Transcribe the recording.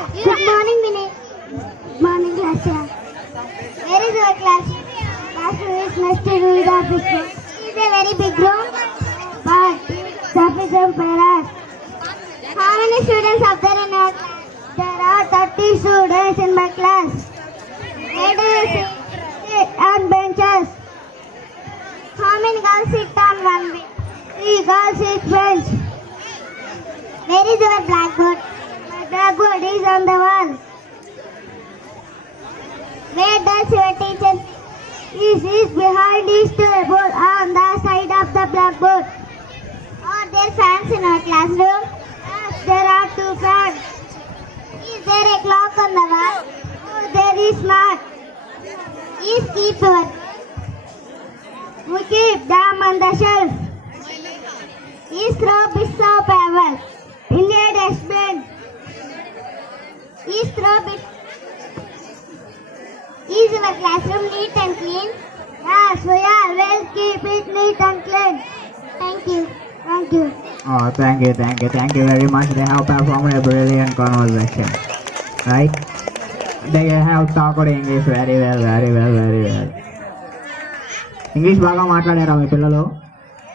Good morning, Vinay. Good morning, class. Where is our class? Classroom is next to the office. It is a very big room, but sufficient for us. How many students are there in our class? There are 30 students in my class. Where do you sit on benches? How many girls sit on one bench? 3 girls sit bench. Where is your blackboard? My blackboard is on the wall. Where does your teacher sit? Is behind his table on the side of the blackboard. Are there fans in our classroom? Yes, there are 2 fans. Is there a clock on the wall? Oh, there is not. Is keep your we keep them on the shelf. Is rope is soap ever in a dustbin? Is rope is your classroom neat and clean? Yes, we always keep it neat and clean. Thank you. Thank you. Oh, thank you very much. They have performed a brilliant conversation, right? They have talked English very well. English బాగా మాట్లాడారా మీ పిల్లలు?